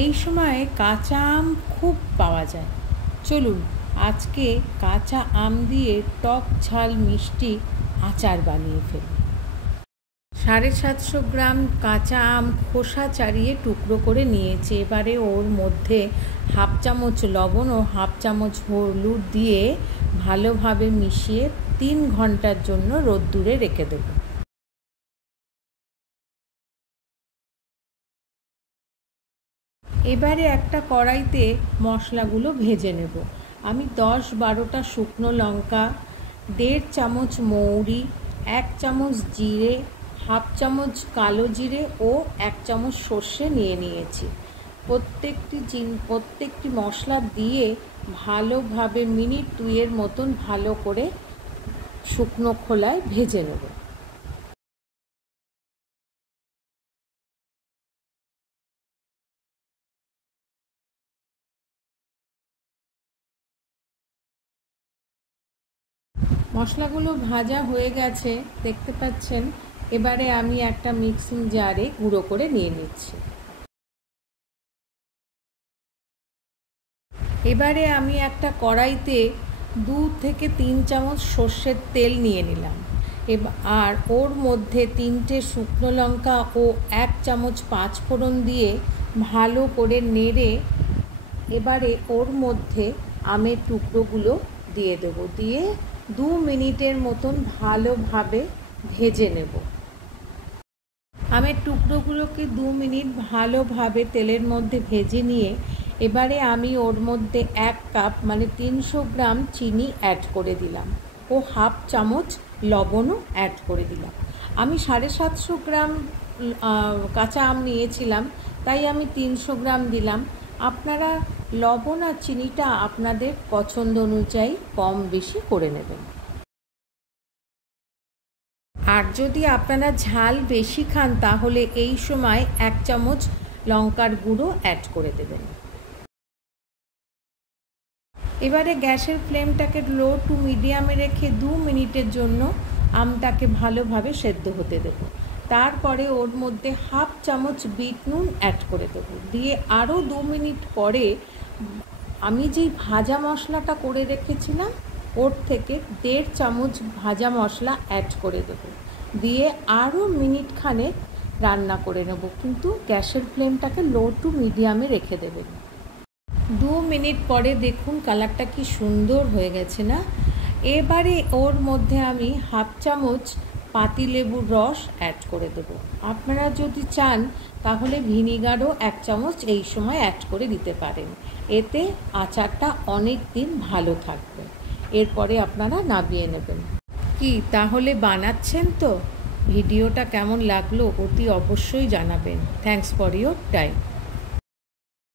এই সময়ে কাঁচা আম খুব পাওয়া যায়। চলুন আজকে কাঁচা আম দিয়ে টক ঝাল মিষ্টি আচার বানিয়ে ফেলি। 750 গ্রাম কাঁচা আম খোসা ছাড়িয়ে টুকরো করে নিয়েছি। এবারে ওর মধ্যে হাফ চামচ লবণ ও হাফ চামচ হলুদ দিয়ে ভালোভাবে মিশিয়ে 3 ঘন্টার জন্য রোদ্দুরে রেখে দেব। এবারে একটা কড়াইতে মশলাগুলো ভেজে নেব। আমি 10-12টা শুকনো লঙ্কা, 1.5 চামচ মৌরি, 1 চামচ জিরে, হাফ চামচ কালো জিরে ও 1 চামচ সর্ষে নিয়েছি। প্রত্যেকটি মশলা দিয়ে ভালোভাবে মিনিট 2 মতন ভালো করে শুকনো খোলায় ভেজে নেব। মশলাগুলো ভাজা হয়ে গেছে, দেখতে পাচ্ছেন। এবারে আমি একটা মিক্সিং জারে গুঁড়ো করে নিয়ে নিচ্ছি। এবারে আমি একটা কড়াইতে 2 থেকে 3 চামচ সর্ষের তেল নিয়ে নিলাম। আর ওর মধ্যে 3টে শুকনো লঙ্কা ও 1 চামচ 5 ফোড়ন দিয়ে ভালো করে নেড়ে এবারে ওর মধ্যে আমের টুকরোগুলো দিয়ে দেব। দিয়ে 2 মিনিটের মতন ভালোভাবে ভেজে নেব। আমের টুকরোগুলোকে 2 মিনিট ভালোভাবে তেলের মধ্যে ভেজে নিয়ে এবারে আমি ওর মধ্যে 1 কাপ মানে 300 গ্রাম চিনি অ্যাড করে দিলাম ও হাফ চামচ লবণও অ্যাড করে দিলাম। আমি 750 গ্রাম কাঁচা আম নিয়েছিলাম, তাই আমি 300 গ্রাম দিলাম। আপনারা লবণ আর চিনিটা আপনাদের পছন্দ অনুযায়ী কম বেশি করে নেবেন। আর যদি আপনারা ঝাল বেশি খান তাহলে এই সময় 1 চামচ লঙ্কার গুঁড়ো অ্যাড করে দেবেন। এবারে গ্যাসের ফ্লেমটাকে লো টু মিডিয়ামে রেখে 2 মিনিটের জন্য আমটাকে ভালোভাবে সেদ্ধ হতে দেব। তারপরে ওর মধ্যে হাফ চামচ বিট নুন অ্যাড করে দেব। দিয়ে আরও 2 মিনিট পরে আমি যেই ভাজা মশলাটা করে রেখেছিলাম ওর থেকে 1.5 চামচ ভাজা মশলা অ্যাড করে দেব। দিয়ে আরও মিনিট খানেক রান্না করে নেব, কিন্তু গ্যাসের ফ্লেমটাকে লো টু মিডিয়ামে রেখে দেবেন। 2 মিনিট পরে দেখুন কালারটা কি সুন্দর হয়ে গেছে না? এবারে ওর মধ্যে আমি হাফ চামচ পাতিলেবুর রস অ্যাড করে দেব। আপনারা যদি চান তাহলে ভিনিগারও 1 চামচ এই সময় অ্যাড করে দিতে পারেন। এতে আচারটা অনেক দিন ভালো থাকবে। এরপরে আপনারা নামিয়ে নেবেন। কি তাহলে বানাচ্ছেন তো? ভিডিওটা কেমন লাগলো অতি অবশ্যই জানাবেন। Thanks for your time.